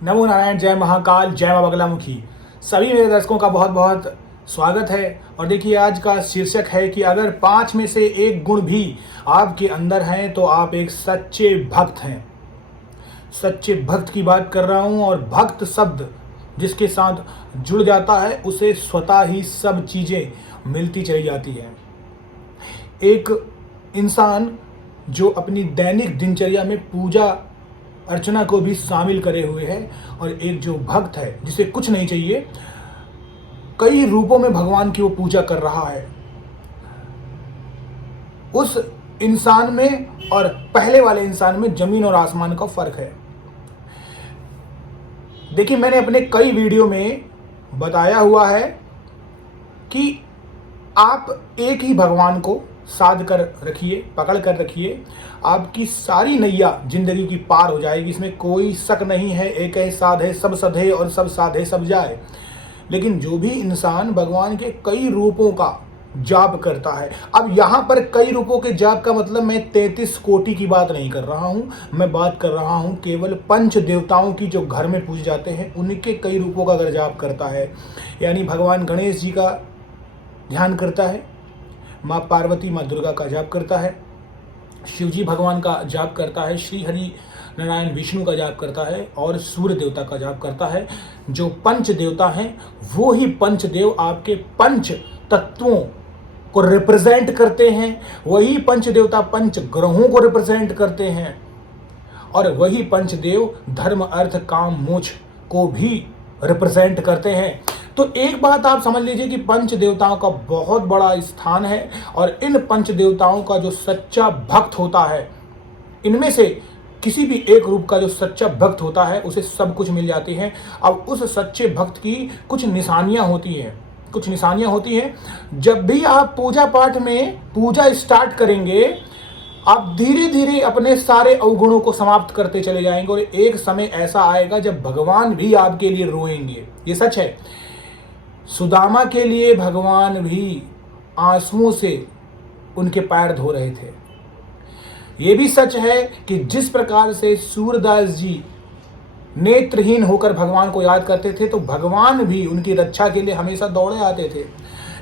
नमो नारायण, जय महाकाल, जय मां बगलामुखी। सभी मेरे दर्शकों का बहुत बहुत स्वागत है। और देखिए, आज का शीर्षक है कि अगर 5 में से एक गुण भी आपके अंदर हैं तो आप एक सच्चे भक्त हैं। सच्चे भक्त की बात कर रहा हूँ, और भक्त शब्द जिसके साथ जुड़ जाता है उसे स्वतः ही सब चीज़ें मिलती चली जाती हैं। एक इंसान जो अपनी दैनिक दिनचर्या में पूजा अर्चना को भी शामिल करे हुए है, और एक जो भक्त है जिसे कुछ नहीं चाहिए, कई रूपों में भगवान की वो पूजा कर रहा है, उस इंसान में और पहले वाले इंसान में जमीन और आसमान का फर्क है। देखिए, मैंने अपने कई वीडियो में बताया हुआ है कि आप एक ही भगवान को साध कर रखिए, पकड़ कर रखिए, आपकी सारी नैया जिंदगी की पार हो जाएगी। इसमें कोई शक नहीं है। एक है साधे सब सधे, और सब साधे सब जाए। लेकिन जो भी इंसान भगवान के कई रूपों का जाप करता है, अब यहाँ पर कई रूपों के जाप का मतलब मैं 33 कोटि की बात नहीं कर रहा हूँ। मैं बात कर रहा हूँ केवल पंच देवताओं की, जो घर में पूजे जाते हैं, उनके कई रूपों का अगर जाप करता है। यानी भगवान गणेश जी का ध्यान करता है, माँ पार्वती, माँ दुर्गा का जाप करता है, शिव जी भगवान का जाप करता है, श्री हरि नारायण विष्णु का जाप करता है, और सूर्य देवता का जाप करता है। जो पंच देवता हैं वो ही पंच देव आपके पंच तत्वों को रिप्रेजेंट करते हैं। वही पंच देवता पंच ग्रहों को रिप्रेजेंट करते हैं, और वही पंच देव धर्म अर्थ काम मोक्ष को भी रिप्रेजेंट करते हैं। तो एक बात आप समझ लीजिए कि पंच देवताओं का बहुत बड़ा स्थान है, और इन पंच देवताओं का जो सच्चा भक्त होता है, इनमें से किसी भी एक रूप का जो सच्चा भक्त होता है उसे सब कुछ मिल जाती है। अब उस सच्चे भक्त की कुछ निशानियां होती हैं। जब भी आप पूजा पाठ में पूजा स्टार्ट करेंगे, आप धीरे धीरे अपने सारे अवगुणों को समाप्त करते चले जाएंगे, और एक समय ऐसा आएगा जब भगवान भी आपके लिए रोएंगे। ये सच है। सुदामा के लिए भगवान भी आंसुओं से उनके पैर धो रहे थे। ये भी सच है कि जिस प्रकार से सूरदास जी नेत्रहीन होकर भगवान को याद करते थे, तो भगवान भी उनकी रक्षा के लिए हमेशा दौड़े आते थे।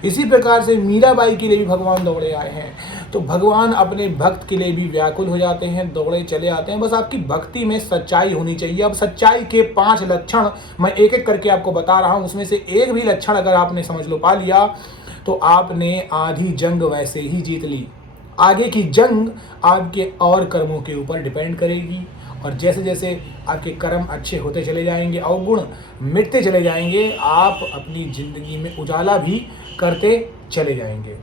इसी प्रकार से मीराबाई के लिए भी भगवान दौड़े आए हैं। तो भगवान अपने भक्त के लिए भी व्याकुल हो जाते हैं, दौड़े चले आते हैं। बस आपकी भक्ति में सच्चाई होनी चाहिए। अब सच्चाई के 5 लक्षण मैं एक एक करके आपको बता रहा हूं। उसमें से एक भी लक्षण अगर आपने समझ लो, पा लिया, तो आपने आधी जंग वैसे ही जीत ली। आगे की जंग आपके और कर्मों के ऊपर डिपेंड करेगी, और जैसे जैसे आपके कर्म अच्छे होते चले जाएंगे, अवगुण मिटते चले जाएंगे, आप अपनी जिंदगी में उजाला भी करते चले जाएंगे।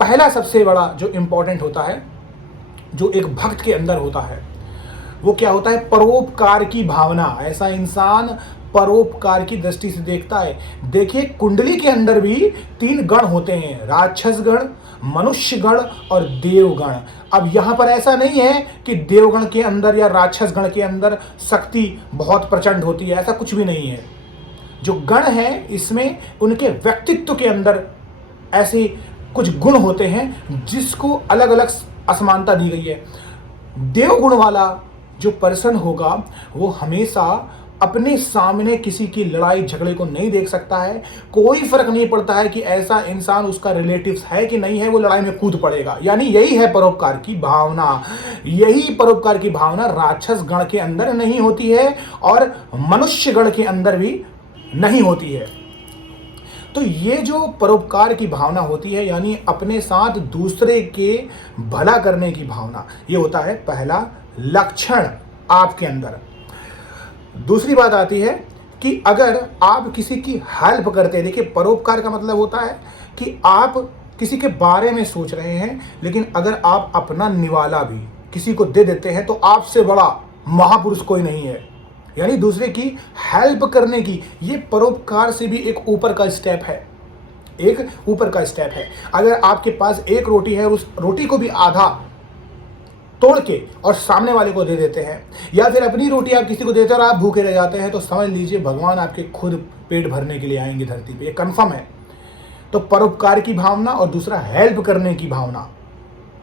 पहला सबसे बड़ा जो इम्पोर्टेंट होता है, जो एक भक्त के अंदर होता है, वो क्या होता है? परोपकार की भावना। ऐसा इंसान परोपकार की दृष्टि से देखता है। देखिए, कुंडली के अंदर भी 3 गण होते हैं, राक्षस गण, मनुष्य गण और देवगण। अब यहाँ पर ऐसा नहीं है कि देवगण के अंदर या राक्षस गण के अंदर शक्ति बहुत प्रचंड होती है, ऐसा कुछ भी नहीं है। जो गण है, इसमें उनके व्यक्तित्व के अंदर ऐसे कुछ गुण होते हैं जिसको अलग अलग असमानता दी गई है। देवगुण वाला जो पर्सन होगा, वो हमेशा अपने सामने किसी की लड़ाई झगड़े को नहीं देख सकता है। कोई फर्क नहीं पड़ता है कि ऐसा इंसान उसका रिलेटिव्स है कि नहीं है, वो लड़ाई में कूद पड़ेगा। यानी यही है परोपकार की भावना। यही परोपकार की भावना राक्षस गण के अंदर नहीं होती है, और मनुष्य गण के अंदर भी नहीं होती है। तो ये जो परोपकार की भावना होती है, यानी अपने साथ दूसरे के भला करने की भावना, ये होता है पहला लक्षण आपके अंदर। दूसरी बात आती है कि अगर आप किसी की हेल्प करते हैं, देखिए, परोपकार का मतलब होता है कि आप किसी के बारे में सोच रहे हैं, लेकिन अगर आप अपना निवाला भी किसी को दे देते हैं, तो आपसे बड़ा महापुरुष कोई नहीं है। यानी दूसरे की हेल्प करने की, ये परोपकार से भी एक ऊपर का स्टेप है। अगर आपके पास एक रोटी है और उस रोटी को भी आधा तोड़ के और सामने वाले को दे देते हैं, या फिर अपनी रोटी आप किसी को देते हैं और आप भूखे रह जाते हैं, तो समझ लीजिए भगवान आपके खुद पेट भरने के लिए आएंगे धरती पे, ये कंफर्म है। तो परोपकार की भावना और दूसरा हेल्प करने की भावना,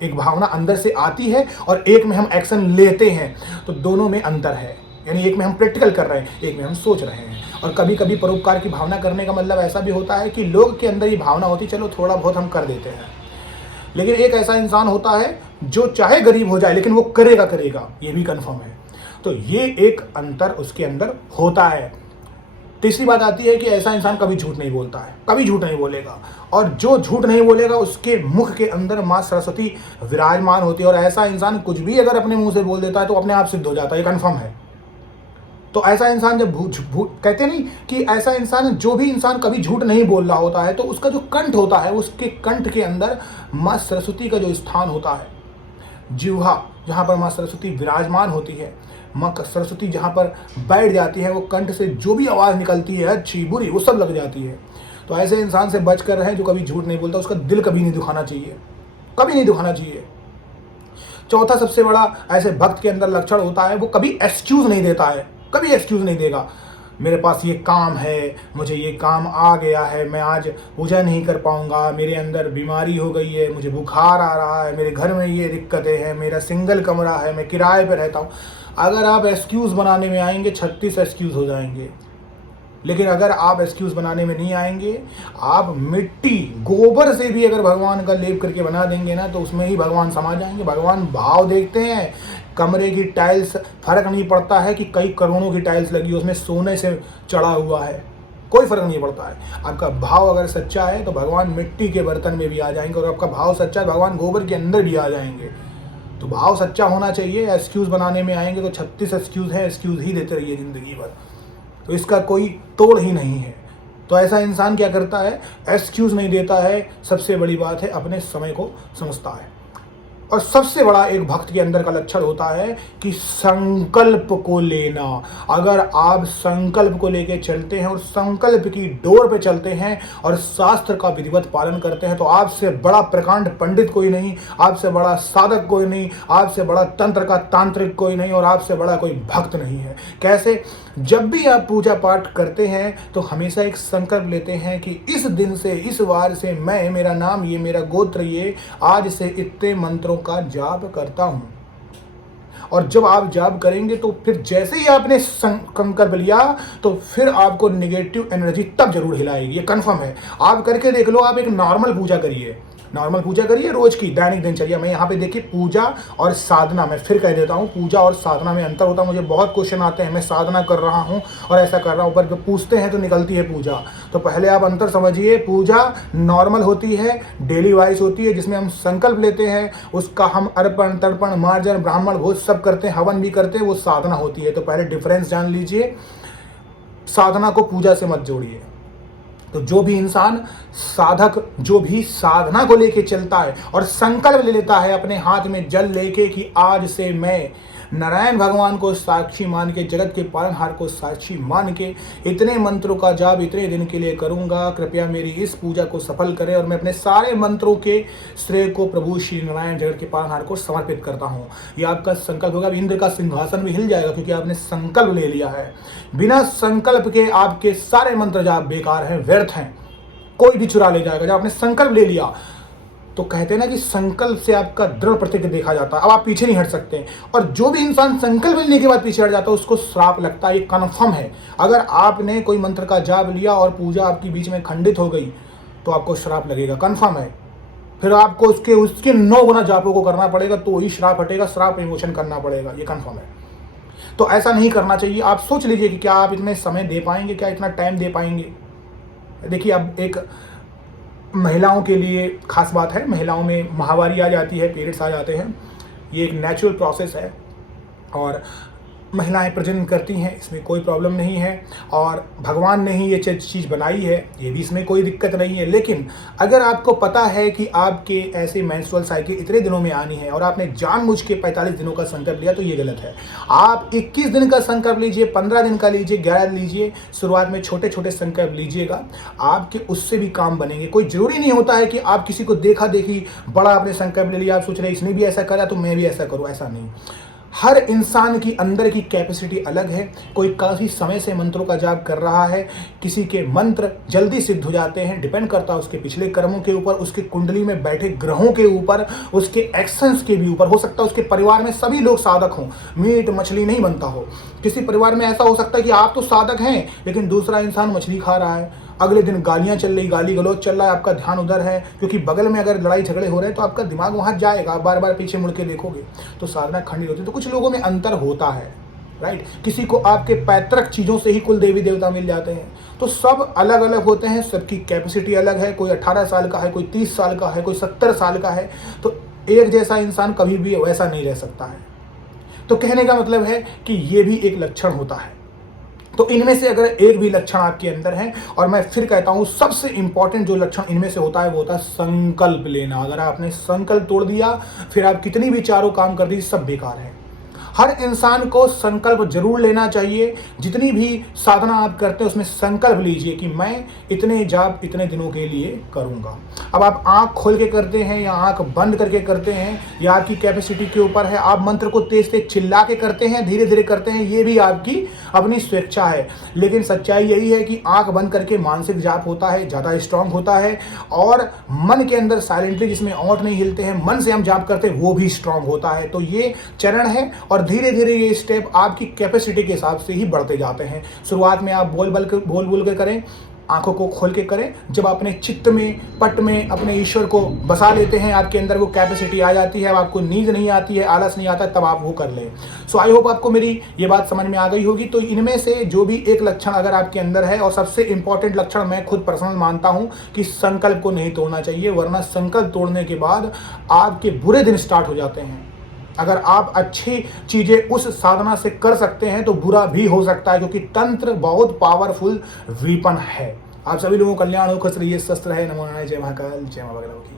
एक भावना अंदर से आती है और एक में हम एक्शन लेते हैं, तो दोनों में अंतर है। यानी एक में हम प्रैक्टिकल कर रहे हैं, एक में हम सोच रहे हैं। और कभी कभी परोपकार की भावना करने का मतलब ऐसा भी होता है कि लोग के अंदर ये भावना होती है चलो थोड़ा बहुत हम कर देते हैं, लेकिन एक ऐसा इंसान होता है जो चाहे गरीब हो जाए लेकिन वो करेगा करेगा, ये भी कन्फर्म है। तो ये एक अंतर उसके अंदर होता है। तीसरी बात आती है कि ऐसा इंसान कभी झूठ नहीं बोलता है, कभी झूठ नहीं बोलेगा, और जो झूठ नहीं बोलेगा उसके मुख के अंदर माँ सरस्वती विराजमान होती है। और ऐसा इंसान कुछ भी अगर अपने मुंह से बोल देता है तो अपने आप सिद्ध हो जाता है, ये कन्फर्म है। तो ऐसा इंसान जब कहते नहीं कि ऐसा इंसान, जो भी इंसान कभी झूठ नहीं बोल रहा होता है तो उसका जो कंठ होता है, उसके कंठ के अंदर माँ सरस्वती का जो स्थान होता है, जिह्वा, जहाँ पर माँ सरस्वती विराजमान होती है, माँ सरस्वती जहाँ पर बैठ जाती है, वो कंठ से जो भी आवाज़ निकलती है अच्छी बुरी वो सब लग जाती है। तो ऐसे इंसान से बच कर रहें जो कभी झूठ नहीं बोलता, उसका दिल कभी नहीं दुखाना चाहिए, कभी नहीं दुखाना चाहिए। चौथा सबसे बड़ा ऐसे भक्त के अंदर लक्षण होता है, वो कभी एक्सक्यूज़ नहीं देता है, कभी एक्सक्यूज़ नहीं देगा। मेरे पास ये काम है, मुझे ये काम आ गया है, मैं आज पूजा नहीं कर पाऊंगा, मेरे अंदर बीमारी हो गई है, मुझे बुखार आ रहा है, मेरे घर में ये दिक्कतें हैं, मेरा सिंगल कमरा है, मैं किराए पे रहता हूँ। अगर आप एक्सक्यूज़ बनाने में आएंगे 36 एक्सक्यूज़ हो जाएंगे। लेकिन अगर आप एक्सक्यूज़ बनाने में नहीं आएंगे, आप मिट्टी गोबर से भी अगर भगवान का लेप करके बना देंगे ना तो उसमें ही भगवान समा जाएंगे। भगवान भाव देखते हैं। कमरे की टाइल्स, फर्क नहीं पड़ता है कि कई करोड़ों की टाइल्स लगी उसमें सोने से चढ़ा हुआ है, कोई फर्क नहीं पड़ता है। आपका भाव अगर सच्चा है तो भगवान मिट्टी के बर्तन में भी आ जाएंगे, और आपका भाव सच्चा है भगवान गोबर के अंदर भी आ जाएंगे। तो भाव सच्चा होना चाहिए। एक्सक्यूज़ बनाने में आएंगे तो 36 एक्सक्यूज़ है, एक्सक्यूज़ ही देते रहिए ज़िंदगी भर, तो इसका कोई तोड़ ही नहीं है। तो ऐसा इंसान क्या करता है, एक्सक्यूज़ नहीं देता है। सबसे बड़ी बात है अपने समय को समझता है। और सबसे बड़ा एक भक्त के अंदर का लक्षण होता है कि संकल्प को लेना। अगर आप संकल्प को लेकर चलते हैं और संकल्प की डोर पे चलते हैं और शास्त्र का विधिवत पालन करते हैं तो आपसे बड़ा प्रकांड पंडित कोई नहीं, आपसे बड़ा साधक कोई नहीं, आपसे बड़ा तंत्र का तांत्रिक कोई नहीं, और आपसे बड़ा कोई भक्त नहीं है। कैसे? जब भी आप पूजा पाठ करते हैं तो हमेशा एक संकल्प लेते हैं कि इस दिन से, इस वार से मैं, मेरा नाम ये, मेरा गोत्र ये, आज से इतने मंत्रों का जाप करता हूं। और जब आप जाप करेंगे तो फिर जैसे ही आपने संकल्प लिया तो फिर आपको नेगेटिव एनर्जी तब जरूर हिलाएगी, ये कंफर्म है। आप करके देख लो। आप एक नॉर्मल पूजा करिए, नॉर्मल पूजा करिए रोज की, दैनिक दिनचर्या में। यहाँ पे देखिए, पूजा और साधना, मैं फिर कह देता हूँ, पूजा और साधना में अंतर होता है। मुझे बहुत क्वेश्चन आते हैं, मैं साधना कर रहा हूँ और ऐसा कर रहा हूँ, पर जब पूछते हैं तो निकलती है पूजा। तो पहले आप अंतर समझिए। पूजा नॉर्मल होती है, डेली वाइज होती है, जिसमें हम संकल्प लेते हैं, उसका हम अर्पण तर्पण मार्जन ब्राह्मण भोज सब करते हैं, हवन भी करते हैं, वो साधना होती है। तो पहले डिफरेंस जान लीजिए, साधना को पूजा से मत जोड़िए। तो जो भी इंसान साधक, जो भी साधना को लेके चलता है और संकल्प ले लेता है अपने हाथ में जल लेके कि आज से मैं नारायण भगवान को साक्षी मान के, जगत के पालनहार को साक्षी मान के इतने मंत्रों का जाप इतने दिन के लिए करूंगा, कृपया मेरी इस पूजा को सफल करें और मैं अपने सारे मंत्रों के श्रेय को प्रभु श्री नारायण जगत के पालनहार को समर्पित करता हूँ। ये आपका संकल्प होगा। इंद्र का सिंहासन भी हिल जाएगा क्योंकि आपने संकल्प ले लिया है। बिना संकल्प के आपके सारे मंत्र जाप बेकार हैं, व्यर्थ हैं, कोई भी चुरा ले जाएगा। जब आपने संकल्प ले लिया तो कहते हैं ना कि संकल्प से आपका दृढ़ प्रतिज्ञ देखा जाता है, अब आप पीछे नहीं हट सकते। और जो भी इंसान संकल्प लेने के बाद पीछे हट जाता है उसको श्राप लगता है, ये कन्फर्म है। अगर आपने कोई मंत्र का जाप लिया और पूजा आपकी बीच में खंडित हो गई तो आपको श्राप लगेगा, कन्फर्म है। फिर आपको उसके 9 गुना जापों को करना पड़ेगा तो ही श्राप हटेगा, श्राप विमोचन करना पड़ेगा, ये कन्फर्म है। तो ऐसा नहीं करना चाहिए। आप सोच लीजिए कि क्या आप इतने समय दे पाएंगे, क्या इतना टाइम दे पाएंगे। देखिए, अब एक महिलाओं के लिए खास बात है, महिलाओं में माहवारी आ जाती है, पीरियड्स आ जाते हैं, ये एक नेचुरल प्रोसेस है और महिलाएं प्रजनन करती हैं, इसमें कोई प्रॉब्लम नहीं है। और भगवान ने ही ये चीज़ बनाई है, ये भी इसमें कोई दिक्कत नहीं है। लेकिन अगर आपको पता है कि आपके ऐसे मेंस्ट्रुअल साइकिल इतने दिनों में आनी है और आपने जानबूझ के 45 दिनों का संकल्प लिया तो ये गलत है। आप 21 दिन का संकल्प लीजिए, 15 दिन का लीजिए, 11 लीजिए। शुरुआत में छोटे छोटे संकल्प लीजिएगा, आपके उससे भी काम बनेंगे। कोई ज़रूरी नहीं होता है कि आप किसी को देखा देखी बड़ा आपने संकल्प ले लिया, आप सोच रहे इसने भी ऐसा करा तो मैं भी ऐसा करूँ, ऐसा नहीं। हर इंसान की अंदर की कैपेसिटी अलग है। कोई काफ़ी समय से मंत्रों का जाप कर रहा है, किसी के मंत्र जल्दी सिद्ध हो जाते हैं, डिपेंड करता है उसके पिछले कर्मों के ऊपर, उसके कुंडली में बैठे ग्रहों के ऊपर, उसके एक्शंस के भी ऊपर। हो सकता है उसके परिवार में सभी लोग साधक हों, मीट मछली नहीं बनता हो। किसी परिवार में ऐसा हो सकता है कि आप तो साधक हैं लेकिन दूसरा इंसान मछली खा रहा है, अगले दिन गालियां चल रही, गाली गलौज चल रहा है, आपका ध्यान उधर है, क्योंकि बगल में अगर लड़ाई झगड़े हो रहे हैं तो आपका दिमाग वहां जाएगा, आप बार बार पीछे मुड़ के देखोगे, तो साधना खंडित होती है। तो कुछ लोगों में अंतर होता है, राइट। किसी को आपके पैतृक चीज़ों से ही कुल देवी देवता मिल जाते हैं। तो सब अलग अलग होते हैं, सबकी कैपेसिटी अलग है। कोई 18 साल का है, कोई 30 साल का है, कोई 70 साल का है। तो एक जैसा इंसान कभी भी वैसा नहीं रह सकता है। तो कहने का मतलब है कि ये भी एक लक्षण होता है। तो इनमें से अगर एक भी लक्षण आपके अंदर है, और मैं फिर कहता हूं सबसे इंपॉर्टेंट जो लक्षण इनमें से होता है वो होता है संकल्प लेना। अगर आपने संकल्प तोड़ दिया, फिर आप कितनी भी चारों काम कर दी, सब बेकार है। हर इंसान को संकल्प जरूर लेना चाहिए। जितनी भी साधना आप करते हैं उसमें संकल्प लीजिए कि मैं इतने जाप इतने दिनों के लिए करूंगा। अब आप आंख खोल के करते हैं या आंख बंद करके करते हैं, या आपकी कैपेसिटी के ऊपर है। आप मंत्र को तेज तेज चिल्ला के करते हैं, धीरे धीरे करते हैं, ये भी आपकी अपनी स्वेच्छा है। लेकिन सच्चाई यही है कि आंख बंद करके मानसिक जाप होता है, ज़्यादा स्ट्रांग होता है, और मन के अंदर साइलेंटली जिसमें ओंठ नहीं हिलते हैं, मन से हम जाप करते हैं, वो भी स्ट्रांग होता है। तो ये चरण है, और धीरे धीरे ये स्टेप आपकी कैपेसिटी के हिसाब से ही बढ़ते जाते हैं। शुरुआत में आप बोल बोल के करें, आंखों को खोल के करें। जब अपने चित्त में, पट में अपने ईश्वर को बसा लेते हैं, आपके अंदर वो कैपेसिटी आ जाती है, अब आपको नींद नहीं आती है, आलस नहीं आता, तब आप वो कर लें। सो आई होप आपको मेरी ये बात समझ में आ गई होगी। तो इनमें से जो भी एक लक्षण अगर आपके अंदर है, और सबसे इंपॉर्टेंट लक्षण मैं खुद पर्सनल मानता हूं कि संकल्प को नहीं तोड़ना चाहिए, वरना संकल्प तोड़ने के बाद आपके बुरे दिन स्टार्ट हो जाते हैं। अगर आप अच्छी चीजें उस साधना से कर सकते हैं तो बुरा भी हो सकता है, क्योंकि तंत्र बहुत पावरफुल वीपन है। आप सभी लोगों को कल्याण हो, खुश रहिए, स्वस्थ रहे। नमो नारायण, जय महाकाल, जय मां बगला की।